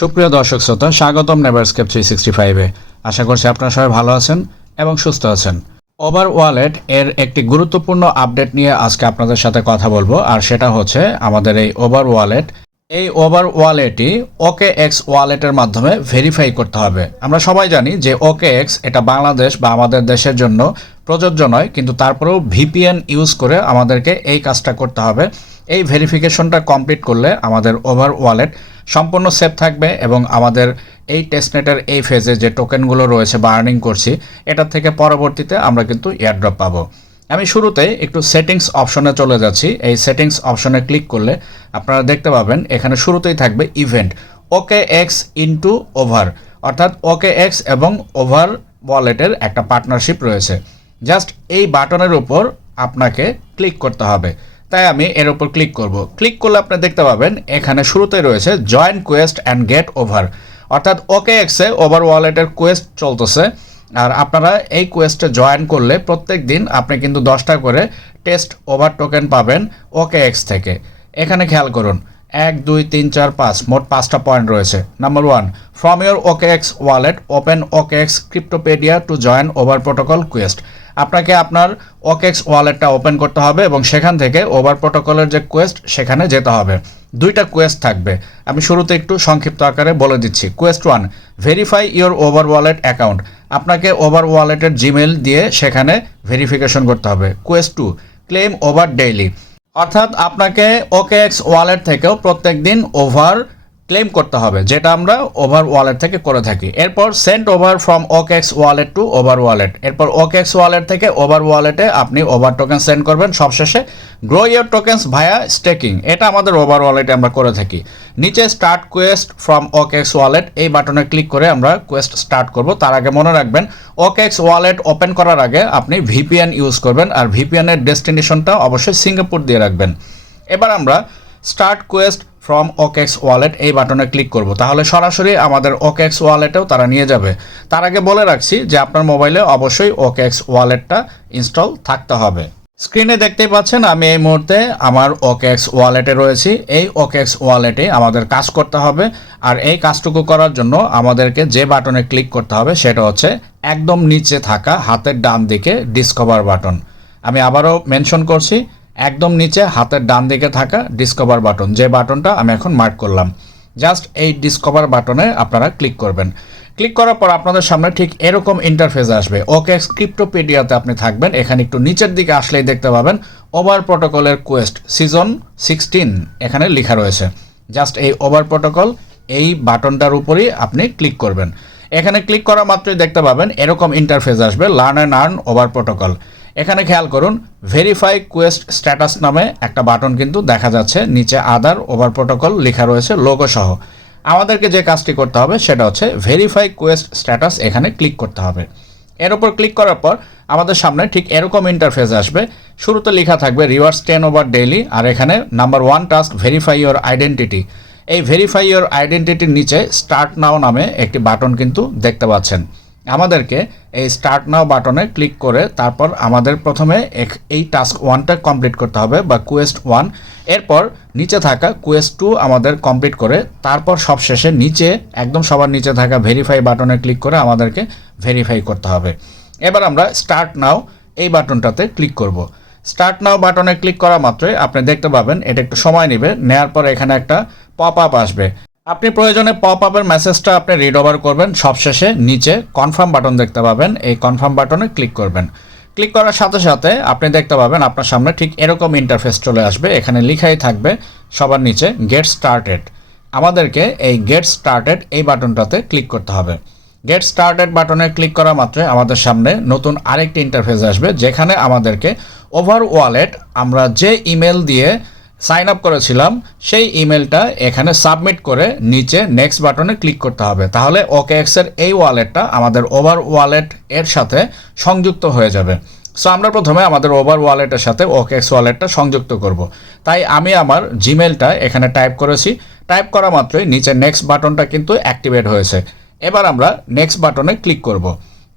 সুপ্রিয় দর্শক শ্রোতা, স্বাগতম নেভারস্কেপ থ্রি সিক্সটি ফাইভে আশা করছি আপনারা সবাই ভালো আছেন এবং সুস্থ আছেন। ওভার ওয়ালেট এর একটি গুরুত্বপূর্ণ আপডেট নিয়ে আজকে আপনাদের সাথে কথা বলব, আর সেটা হচ্ছে আমাদের এই ওভার ওয়ালেট এই ওভার ওয়ালেটই ওকে এক্স ওয়ালেটের মাধ্যমে ভেরিফাই করতে হবে। আমরা সবাই জানি যে ওকে এক্স এটা বাংলাদেশ বা আমাদের দেশের জন্য প্রযোজ্য নয়, কিন্তু তারপরেও ভিপিএন ইউজ করে আমাদেরকে এই কাজটা করতে হবে। এই ভেরিফিকেশনটা কমপ্লিট করলে আমাদের ওভার ওয়ালেট সম্পূর্ণ সেফ থাকবে এবং আমাদের এই টেস্টনেটের এই ফেজে যে টোকেনগুলো রয়েছে বা আর্নিং করছি এটার থেকে পরবর্তীতে আমরা কিন্তু এয়ারড্রপ পাবো। আমি শুরুতে একটু সেটিংস অপশনে চলে যাচ্ছি। এই সেটিংস অপশনে ক্লিক করলে আপনারা দেখতে পাবেন, এখানে শুরুতেই থাকবে event OKX into Over অর্থাৎ ওকে এক্স এবং ওভার ওয়ালেটের একটা পার্টনারশিপ রয়েছে। জাস্ট এই বাটনের উপর আপনাকে ক্লিক করতে হবে। তাই আমি এর উপর ক্লিক করব। ক্লিক করলে আপনি দেখতে পাবেন, এখানে শুরুতে রয়েছে joint quest and get Over অর্থাৎ ওকে এক্সে ওভার ওয়ালেটের কোয়েস্ট চলতেছে। আর আপনারা এই কোয়েস্টে জয়েন করলে প্রত্যেক দিন আপনি কিন্তু দশটা করে টেস্ট ওভার টোকেন পাবেন ওকে এক্স থেকে। এখানে খেয়াল করুন, এক, দুই, তিন, চার, পাঁচ, মোট পাঁচটা পয়েন্ট রয়েছে। Number one from your OKX wallet open OKX Cryptopedia to join Over protocol quest আপনাকে আপনার ওকেক্স ওয়ালেটটা ওপেন করতে হবে এবং সেখান থেকে ওভার প্রোটোকলের যে কোয়েস্ট, সেখানে যেতে হবে। দুইটা কোয়েস্ট থাকবে। আমি শুরুতে একটু সংক্ষিপ্ত আকারে বলে দিচ্ছি। Quest one verify your Over wallet account আপনাকে ওভার ওয়ালেটের জিমেল দিয়ে সেখানে ভেরিফিকেশন করতে হবে। Quest two claim Over daily অর্থাৎ আপনাকে ওকেএক্স ওয়ালেট থেকেও প্রত্যেক দিন ওভার ক্লেম করতে হবে, যেটা আমরা ওভার ওয়ালেট থেকে করে থাকি। এরপর sent Over from OKX wallet to Over wallet এরপর ওকেক্স ওয়ালেট থেকে ওভার ওয়ালেটে আপনি ওভার টোকেন সেন্ড করবেন, সবশেষে grow your tokens via staking এটা আমাদের ওভার ওয়ালেটে আমরা করে থাকি। নিচে start quest from OKX wallet এই বাটনে ক্লিক করে আমরা কোয়েস্ট স্টার্ট করব। তার আগে মনে রাখবেন ওকেক্স ওয়ালেট ওপেন করার আগে আপনি ভিপিএন ইউজ করবেন আর ভিপিএনের ডেস্টিনেশনটা অবশ্যই সিঙ্গাপুর দিয়ে রাখবেন। এবার আমরা start quest from OKX wallet এই বাটনে ক্লিক করব। তাহলে সরাসরি আমাদের ওকেক্স ওয়ালেটেও তারা নিয়ে যাবে। তার আগে বলে রাখছি যে আপনার মোবাইলে অবশ্যই ওকেক্স ওয়ালেটটা ইনস্টল থাকতে হবে। স্ক্রিনে দেখতেই পাচ্ছেন, আমি এই মুহূর্তে আমার ওকেক্স ওয়ালেটে রয়েছি। এই ওকেক্স ওয়ালেটে আমাদের কাজ করতে হবে। আর এই কাজটুকু করার জন্য আমাদেরকে যে বাটনে ক্লিক করতে হবে, সেটা হচ্ছে একদম নিচে থাকা হাতের ডান দিকে ডিসকভার বাটন আমি আবারও মেনশন করছি একদম নিচে, হাতের ডান দিকে থাকা ডিসকভার বাটন যে বাটনটা আমি এখন মার্ক করলাম। জাস্ট এই ডিসকভার বাটনে আপনারা ক্লিক করবেন। ক্লিক করার পর আপনাদের সামনে ঠিক এরকম ইন্টারফেস আসবে। ওকে ক্রিপ্টোপিডিয়াতে আপনি থাকবেন। এখানে একটু নিচের দিকে আসলেই দেখতে পাবেন। ওভার প্রোটোকলের কোয়েস্ট সিজন সিক্সটিন এখানে লেখা রয়েছে। জাস্ট এই ওভার প্রোটোকল এই বাটনটার উপরেই আপনি ক্লিক করবেন। এখানে ক্লিক করা মাত্রই দেখতে পাবেন, এরকম ইন্টারফেস আসবে। Learn and earn Over protocol এখানে খেয়াল করুন ভেরিফাই কোয়েস্ট স্ট্যাটাস নামে একটা বাটন কিন্তু দেখা যাচ্ছে, নিচে আদার ওভার প্রোটোকল লেখা রয়েছে লোগো সহ আমাদেরকে যে কাজটি করতে হবে সেটা হচ্ছে ভেরিফাই কোয়েস্ট স্ট্যাটাস এখানে ক্লিক করতে হবে। এর উপর ক্লিক করার পর আমাদের সামনে ঠিক এরকম ইন্টারফেস আসবে। শুরুতে লেখা থাকবে রিওয়ার্ডস টেন ওভার ডেইলি আর এখানে number one task verify your identity এই ভেরিফাই ইউর আইডেন্টিটির নিচে স্টার্ট নাও নামে একটি বাটন কিন্তু দেখতে পাচ্ছেন। আমাদেরকে এই স্টার্ট নাও বাটনে ক্লিক করে তারপর আমাদের প্রথমে এই টাস্ক ওয়ানটা কমপ্লিট করতে হবে বা কুয়েস্ট ওয়ান এরপর নিচে থাকা কুয়েস্ট টু আমাদের কমপ্লিট করে তারপর সবশেষে নিচে, একদম সবার নিচে থাকা ভেরিফাই বাটনে ক্লিক করে আমাদেরকে ভেরিফাই করতে হবে। এবার আমরা স্টার্ট নাও এই বাটনটাতে ক্লিক করব। স্টার্ট নাও বাটনে ক্লিক করা মাত্রই আপনি দেখতে পাবেন এটা একটু সময় নেবে নেওয়ার পর এখানে একটা পপ আপ আসবে। আপনি প্রয়োজনে পপ আপের মেসেজটা আপনি রিড ওভার করবেন, সবশেষে নিচে কনফার্ম বাটন দেখতে পাবেন। এই কনফার্ম বাটনে ক্লিক করবেন। ক্লিক করার সাথে সাথে আপনি দেখতে পাবেন আপনার সামনে ঠিক এরকম ইন্টারফেস চলে আসবে। এখানে লিখাই থাকবে সবার নিচে গেট স্টার্টেড আমাদেরকে এই গেট স্টার্টেড এই বাটনটাতে ক্লিক করতে হবে। গেট স্টার্টেড বাটনে ক্লিক করা মাত্রই আমাদের সামনে নতুন আরেকটি ইন্টারফেস আসবে, যেখানে আমাদেরকে ওভার ওয়ালেট আমরা যে ইমেল দিয়ে সাইন আপ করেছিলাম, সেই ইমেলটা এখানে সাবমিট করে নিচে নেক্সট বাটনে ক্লিক করতে হবে। তাহলে ওকে এক্সের এই ওয়ালেটটা আমাদের ওভার ওয়ালেট এর সাথে সংযুক্ত হয়ে যাবে। সো আমরা প্রথমে আমাদের ওভার ওয়ালেটের সাথে ওকে এক্স ওয়ালেটটা সংযুক্ত করব। তাই আমি আমার জিমেলটা এখানে টাইপ করেছি। টাইপ করা মাত্রই নিচে নেক্সট বাটনটা কিন্তু অ্যাক্টিভেট হয়েছে। এবার আমরা নেক্সট বাটনে ক্লিক করব।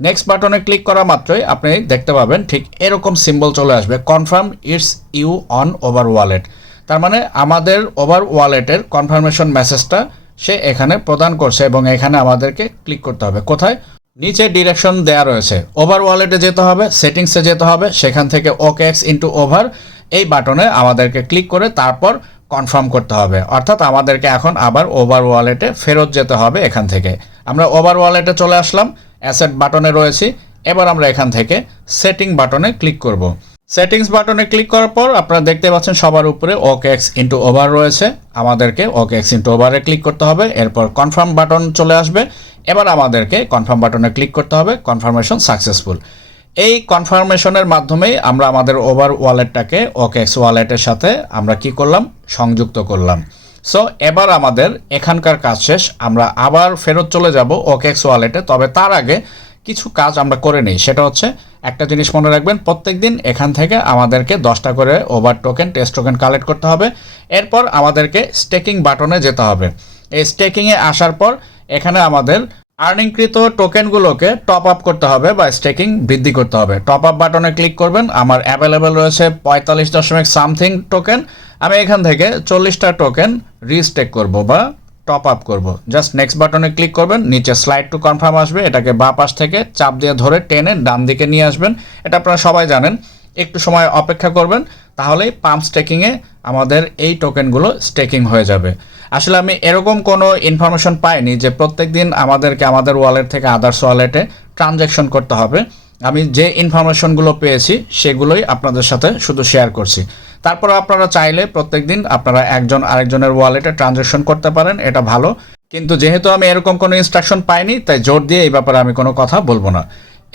নেক্সট বাটনে ক্লিক করা মাত্রই আপনি দেখতে পাবেন ঠিক এরকম সিম্বল চলে আসবে। Confirm it's you on Over wallet তার মানে আমাদের ওভার ওয়ালেটের কনফার্মেশন মেসেজটা সে এখানে প্রদান করছে এবং এখানে আমাদেরকে ক্লিক করতে হবে। কোথায়? নিচে ডিরেকশন দেয়া রয়েছে। ওভার ওয়ালেটে যেতে হবে সেটিংসে যেতে হবে, সেখান থেকে ওকে এক্স ইন্টু ওভার এই বাটনে আমাদেরকে ক্লিক করে তারপর কনফার্ম করতে হবে। অর্থাৎ আমাদেরকে এখন আবার ওভার ওয়ালেটে ফেরত যেতে হবে এখান থেকে। আমরা ওভার ওয়ালেটে চলে আসলাম অ্যাসেট বাটনে রয়েছি, এবার আমরা এখান থেকে সেটিং বাটনে ক্লিক করব। সেটিংস বাটনে ক্লিক করার পর আপনারা দেখতে পাচ্ছেন সবার উপরে ওকে এক্স ইন্টু ওভার রয়েছে। আমাদেরকে ওকে এক্স ইন্টু ওভারে ক্লিক করতে হবে। এরপর কনফার্ম বাটন চলে আসবে। এবার আমাদেরকে কনফার্ম বাটনে ক্লিক করতে হবে। কনফার্মেশন সাকসেসফুল এই কনফার্মেশনের মাধ্যমেই আমরা আমাদের ওভার ওয়ালেটটাকে ওকে এক্স ওয়ালেটের সাথে আমরা কি করলাম? সংযুক্ত করলাম। সো এবার আমাদের এখানকার কাজ শেষ। আমরা আবার ফেরত চলে যাব ওকে এক্স ওয়ালেটে তবে তার আগে কিছু কাজ আমরা করে নিই। সেটা হচ্ছে একটা জিনিস মনে রাখবেন প্রত্যেক দিন এখান থেকে আমাদেরকে দশটা করে Over token test token collect করতে হবে। এরপর আমাদেরকে স্টেকিং বাটনে যেতে হবে। এই স্টেকিংয়ে আসার পর এখানে আমাদের আর্নিংকৃত টোকেনগুলোকে টপ আপ করতে হবে বা স্টেকিং বৃদ্ধি করতে হবে। টপ আপ বাটনে ক্লিক করবেন, আমার অ্যাভেলেবেল রয়েছে পঁয়তাল্লিশ দশমিক সামথিং টোকেন আমি এখান থেকে চল্লিশটা টোকেন রিস্টেক করব বা টপ আপ করব। জাস্ট নেক্সট বাটনে ক্লিক করবেন, নিচে স্লাইড টু কনফার্ম আসবে, এটাকে বা পাশ থেকে চাপ দিয়ে ধরে টেনে ডান দিকে নিয়ে আসবেন। এটা আপনারা সবাই জানেন, একটু সময় অপেক্ষা করবেন, তাহলেই পাম্প স্টেকিংয়ে আমাদের এই টোকেনগুলো স্টেকিং হয়ে যাবে। আসলে আমি এরকম কোনো ইনফরমেশন পাইনি যে প্রত্যেক দিন আমাদেরকে আমাদের ওয়ালেট থেকে আদার্স ওয়ালেটে ট্রানজ্যাকশন করতে হবে। আমি যে ইনফরমেশনগুলো পেয়েছি, সেগুলোই আপনাদের সাথে শুধু শেয়ার করছি। তারপর আপনারা চাইলে প্রত্যেক দিন আপনারা একজন আরেকজনের ওয়ালেটে ট্রানজ্যাকশন করতে পারেন, এটা ভালো। কিন্তু যেহেতু আমি এরকম কোনো ইনস্ট্রাকশন পাইনি, তাই জোর দিয়ে এই ব্যাপারে আমি কোনো কথা বলব না।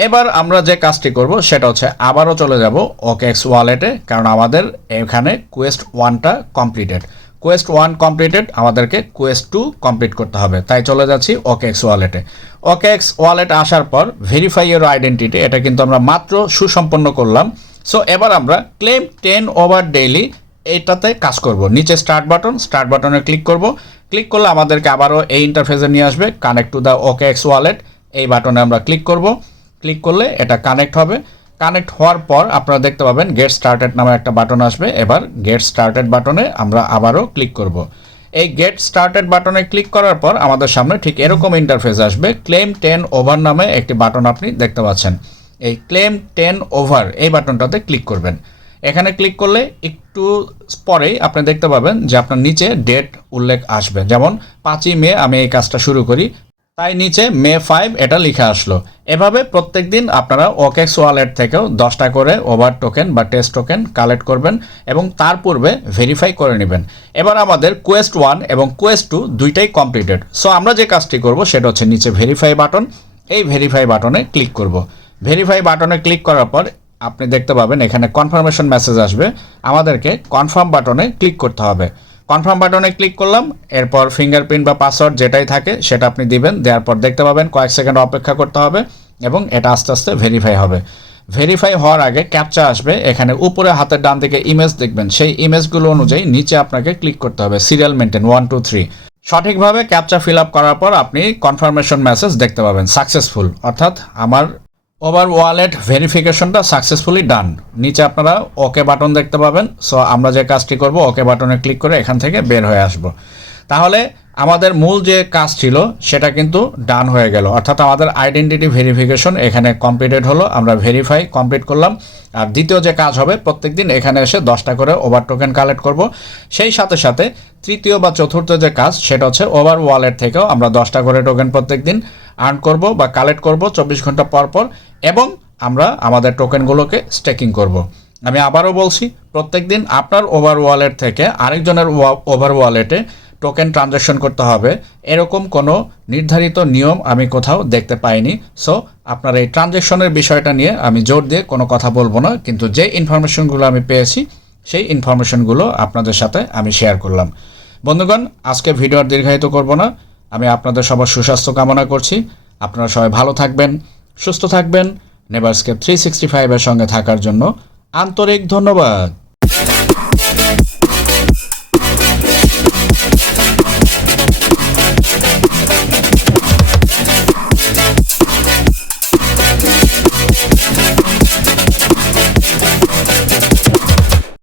এবার আমরা যে কাজটি করব, সেটা হচ্ছে আবারও চলে যাব ওকেএক্স ওয়ালেটে কারণ আমাদের এখানে কোয়েস্ট ওয়ানটা কমপ্লিটেড কোয়েস্ট ওয়ান কমপ্লিটেড আমাদেরকে কোয়েস্ট টু কমপ্লিট করতে হবে। তাই চলে যাচ্ছি ওকেএক্স ওয়ালেটে ওকেএক্স ওয়ালেট আসার পর ভেরিফাই ইউর আইডেন্টিটি এটা কিন্তু আমরা মাত্র সুসম্পন্ন করলাম। সো এবার আমরা ক্লেম টেন ওভার ডেইলি এইটাতে কাজ করব। নিচে স্টার্ট বাটন স্টার্ট বাটনে ক্লিক করব। ক্লিক করলে আমাদেরকে আবারও এই ইন্টারফেসে নিয়ে আসবে। Connect to the OKX wallet এই বাটনে আমরা ক্লিক করব। ক্লিক করলে এটা কানেক্ট হবে। কানেক্ট হওয়ার পর আপনারা দেখতে পাবেন গেট স্টার্টেড নামে একটা বাটন আসবে। এবার গেট স্টার্টেড বাটনে আমরা আবারও ক্লিক করব। এই গেট স্টার্টেড বাটনে ক্লিক করার পর আমাদের সামনে ঠিক এরকম ইন্টারফেস আসবে। ক্লেম টেন ওভার নামে একটি বাটন আপনি দেখতে পাচ্ছেন। এই ক্লেম টেন ওভার এই বাটনটাতে ক্লিক করবেন। এখানে ক্লিক করলে একটু পরেই আপনি দেখতে পাবেন যে আপনার নিচে ডেট উল্লেখ আসবে। যেমন পাঁচই মে আমি এই কাজটা শুরু করি, তাই নিচে মে ফাইভ এটা লিখে আসলো। এভাবে প্রত্যেক দিন আপনারা ওকেক্স ওয়ালেট থেকেও দশটা করে ওভার টোকেন বা টেস্ট টোকেন কালেক্ট করবেন এবং তার পূর্বে ভেরিফাই করে নেবেন। এবার আমাদের কোয়েস্ট ওয়ান এবং কোয়েস্ট টু দুইটাই কমপ্লিটেড সো আমরা যে কাজটি করব সেটা হচ্ছে নিচে ভেরিফাই বাটন এই ভেরিফাই বাটনে ক্লিক করব। ভেরিফাই বাটনে ক্লিক করার পর আপনি দেখতে পাবেন এখানে কনফার্মেশন মেসেজ আসবে। আমাদেরকে কনফার্ম বাটনে ক্লিক করতে হবে। কনফার্ম বাটনে ক্লিক করলাম, এরপর ফিঙ্গারপ্রিন্ট বা পাসওয়ার্ড যেটাই থাকে সেটা আপনি দিবেন, দেওয়ার পর দেখতে পাবেন কয়েক সেকেন্ড অপেক্ষা করতে হবে এবং এটা আস্তে আস্তে ভেরিফাই হবে। ভেরিফাই হওয়ার আগে ক্যাপচা আসবে, এখানে উপরে হাতের ডান দিকে ইমেজ দেখবেন, সেই ইমেজগুলো অনুযায়ী নিচে আপনাকে ক্লিক করতে হবে serial maintain one two three সঠিকভাবে ক্যাপচা ফিল আপ করার পর আপনি কনফার্মেশন মেসেজ দেখতে পাবেন সাকসেসফুল অর্থাৎ আমার ওভার ওয়ালেট ভেরিফিকেশনটা সাকসেসফুলি ডান নিচে আপনারা ওকে বাটন দেখতে পাবেন। সো আমরা যে কাজটি করব ওকে বাটনে ক্লিক করে এখান থেকে বের হয়ে আসব। তাহলে আমাদের মূল যে কাজ ছিল, সেটা কিন্তু ডান হয়ে গেল। অর্থাৎ আমাদের আইডেন্টিটি ভেরিফিকেশন এখানে কমপ্লিটেড হলো। আমরা ভেরিফাই কমপ্লিট করলাম। আর দ্বিতীয় যে কাজ হবে প্রত্যেক দিন এখানে এসে দশটা করে ওভার টোকেন কালেক্ট করব। সেই সাথে সাথে তৃতীয় বা চতুর্থ যে কাজ, সেটা হচ্ছে ওভার ওয়ালেট থেকেও আমরা দশটা করে টোকেন প্রত্যেক দিন আর্ন করব বা কালেক্ট করব চব্বিশ ঘণ্টা পর পর এবং আমরা আমাদের টোকেনগুলোকে স্টেকিং করব। আমি আবারও বলছি প্রত্যেক দিন আপনার ওভার ওয়ালেট থেকে আরেকজনের ওভার ওয়ালেটে টোকেন ট্রানজ্যাকশন করতে হবে। এরকম কোনো নির্ধারিত নিয়ম আমি কোথাও দেখতে পাইনি। সো আপনার এই ট্রানজ্যাকশনের বিষয়টা নিয়ে আমি জোর দিয়ে কোনো কথা বলব না, কিন্তু যে ইনফরমেশনগুলো আমি পেয়েছি, সেই ইনফরমেশনগুলো আপনাদের সাথে আমি শেয়ার করলাম। বন্ধুগণ, আজকে ভিডিও আর দীর্ঘায়িত করব না। আমি আপনাদের সবার সুস্বাস্থ্য কামনা করছি। আপনারা সবাই ভালো থাকবেন, সুস্থ থাকবেন। নেভারস্কেপ থ্রি সিক্সটি ফাইভের সঙ্গে থাকার জন্য আন্তরিক ধন্যবাদ।